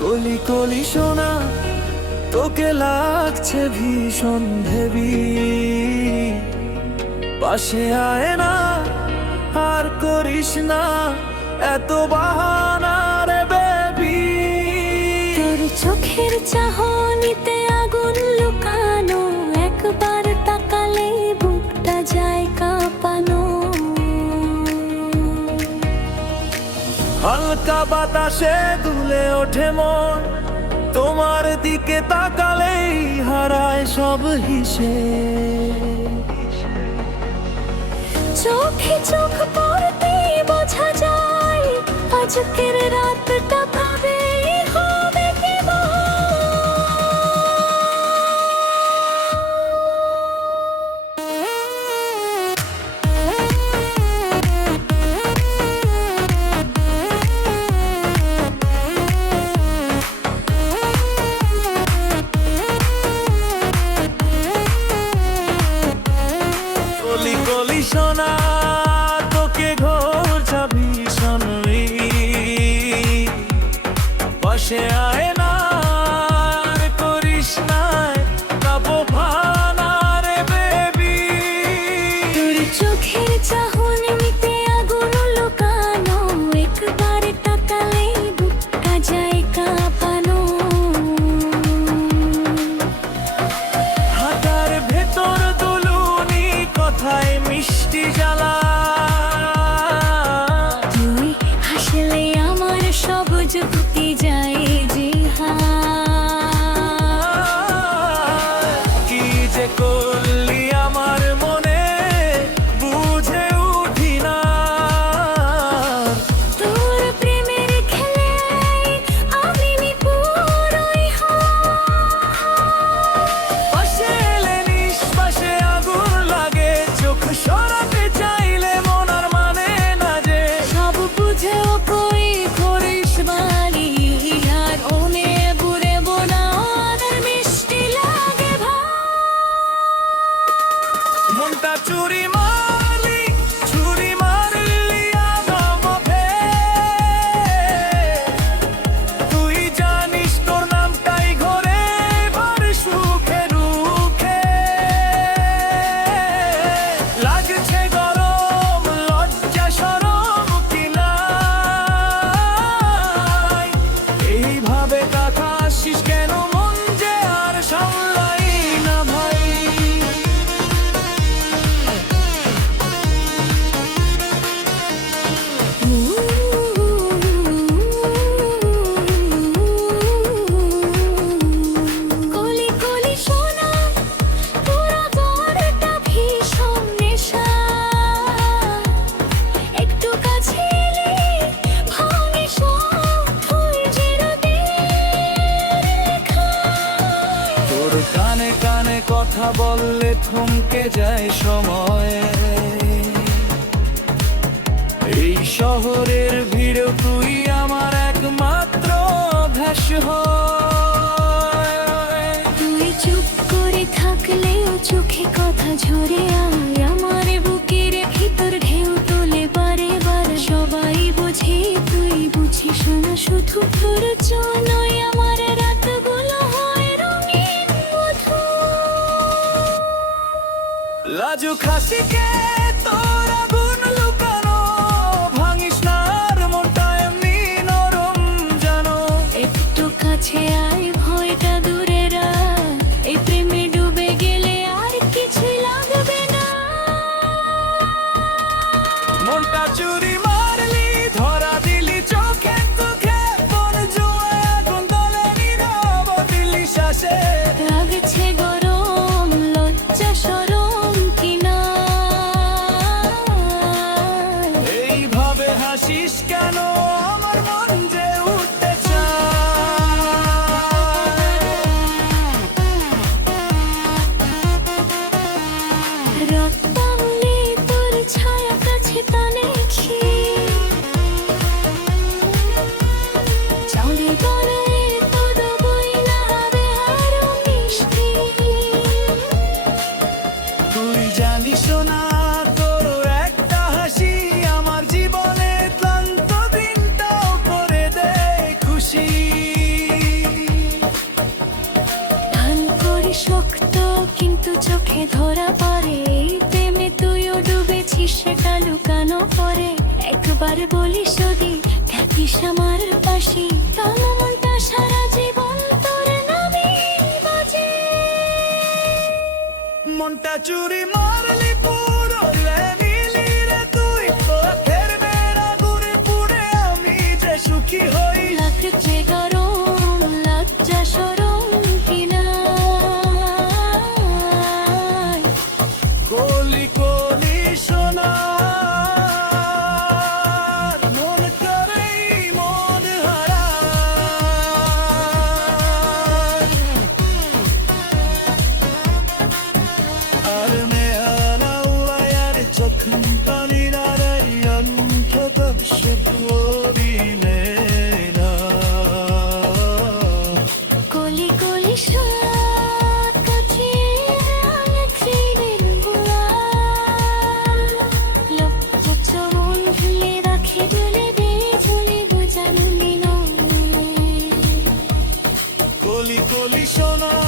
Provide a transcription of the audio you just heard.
কলি কলি সোনা, তোকে লাগছে ভীষণ হেভি, পাশে আয় না আর করিস না এত বাহানা রে বেবি। তোর চোখের চাহনিতে আগুন লুকানো, একবার তাকালেই বুকটা যায় কাঁপানো। হালকা বাতাসে দুলে ওঠে মন, তোমার দিকে তাকালেই হারায় সব হিসেব। চোখে চোখ পড়তেই বোঝা যায়, আজকের রাতটা ভাবেই হবে কেমন। কলি কলি সোনা, তোকে ঘোরছা ভীষণ পাশে আয় না আর করিস না কাবো ভানা রে বেবি। তোর চোখের চাহনিতে আগুন লুকানো, একবার তাকালেই বুকটা যায় কাঁপানো। হাতার ভেতর দুলুনি, কথায় মিষ্টি জ্বালা। তুই হাসলে আমার সবুজ ফুটে যায় যে কি যে করলি আমার মনে বুঝে উঠি না। তোর প্রেমের খেলে আমি পুরোই পাশে এলে নিঃশ্বাসে আগুন লাগে, চোখ সরাতে চাইলে মন আর মানে না যে। সব বুঝেও কই করিস বাড়ি, আর ওনে বুড়ে বোনা আর মিষ্টি লাগে মনটা চুরি মারলি, ছুরি মারলি আদম ভে। তুই জানিস তোর নামটাই ঘরে ভর সুখে রুখে। লাগছে গরম লজ্জা শরম কি নাই, এইভাবে কথা আসিস কেন মন যে আর সামলাই না ভাই। কলি কলি সোনা, পুরো ঘরটা ভীষণ নেশা। একটু কাছে এলে ভাঙে সব ধৈর্যের রেখা। তোর কানে কানে কথা বললে থমকে যায় সময়, এই শহরের ভিড় তুই আমার একমাত্র অভ্যাস হয়। তুই চুপ করে থাকলেও চোখে কথা ঝরে আয়, আমার বুকের ভিতর ঢেউ তোলে বারে বার। সবাই বোঝে তুই বুঝিস না, শুধু তোর জন্যই আমার রাতগুলো হয় রঙিন মধু। লাজুক হাসিকে তোর আগুন লুকানো, ভাঙিস না আর মনটা এমনি নরম জানো। একটু কাছে আয়, ভয়টা দূরে রাখ, এই প্রেমে ডুবে গেলে আর কিছুই লাগবে না। মনটা চুরি মারলি, ধরা দিলি চোখে তোকে, মন জুয়ে আগুন দলে নীরব দিলি শ্বাসে। লাগছে গরম লজ্জা শরম কি না, এইভাবে হাসিস কেন আমার মন যে উঠতে চায়। রাত পাহলে তোর ছায়া কাছে টানে খে, চাঁদে তলে তোর বইনা হবে আরো মিষ্টি। তুই জানিস না তোর একটা হাসি আমার জীবনে ক্লান্ত দিনটাও করে দেয় খুশি। চোখে ধরা পড়ে এই প্রেমে তুইও ডুবেছিস সেটা লুকানো পরে একবার বলি সদি থাকিস আমার পাশে কালো মনটা সারা জীবন তোর নামে বাজে মনটা চুরি মারলি পুরো নিলি রে তুই তোর মেরা ঘুরে পুরে আমি যে সুখী হই লাগছে গরম লজ্জা সরম কিনা কলি কলি সোনা মন করে মন হারা আর মেহানা উয়ার চোখ পানি নারাই অন্তত শুধুবিলে না কলি কলি সাত কাছে আলেক্সিনের গোলাম লজ্জা চরণ ঝুলে রাখে গলে বেঝুলে বোঝানো নিল কলি কলি সোনা